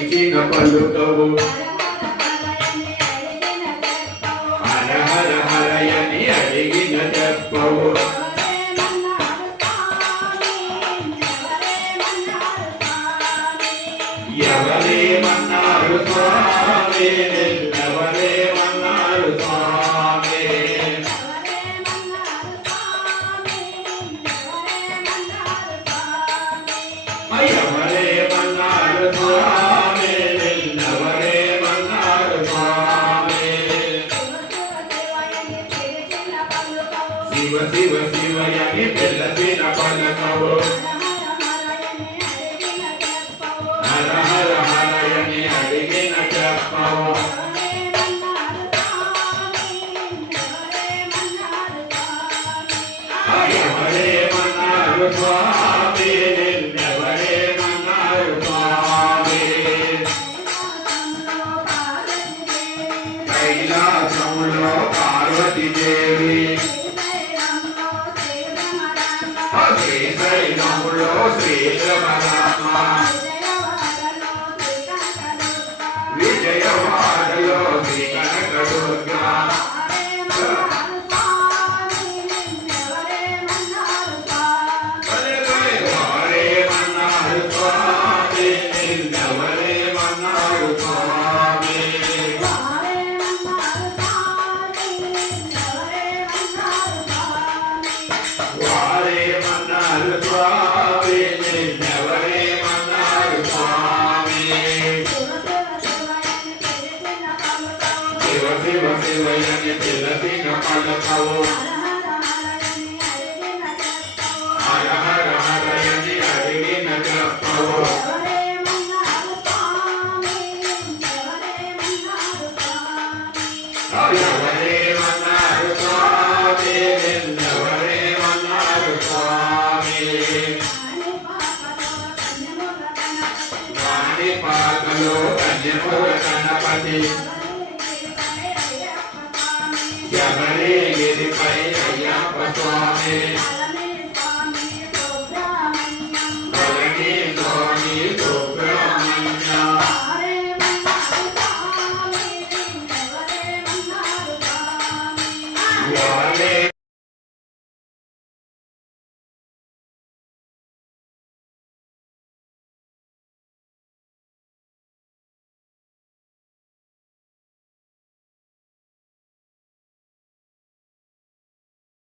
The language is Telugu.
పిలిచిన పలుకవు హర హర హరయని అడిగిన చెప్పవు ఎవరేమన్నారు స్వామి ఎవరేమన్నారు స్వామి ఎవరేమన్నారు స్వామి ఎవరేమన్నారు స్వామి శివ శివ శివయని పిలిచిన పలుకవు హర హర హరయని అడిగిన చెప్పవు ఎవరేమన్నారు స్వామి ఎవరేమన్నారు స్వామి కైలాసములో పార్వతీదేవి శ్రీశైలములో శ్రీరమరామ విజయవాడలో శ్రీ కనకదుర్గా ఎవరేమన్నారు స్వామి ఎవరేమన్నారు స్వామి వారేమన్నారు స్వామి ఎవరేమన్నారు స్వామి శివ శివ శివయని పిలిచిన పలుకవు హర హర హరయని అడిగిన చెప్పవు ఎవరేమన్నారు స్వామి ఎవరేమన్నారు స్వామి కాణిపాకలో కన్యముల గణపతి శబరిగిరిపై అయ్యప్ప స్వామి పళని స్వామి సుబ్రహ్మణ్య వారేమన్నారు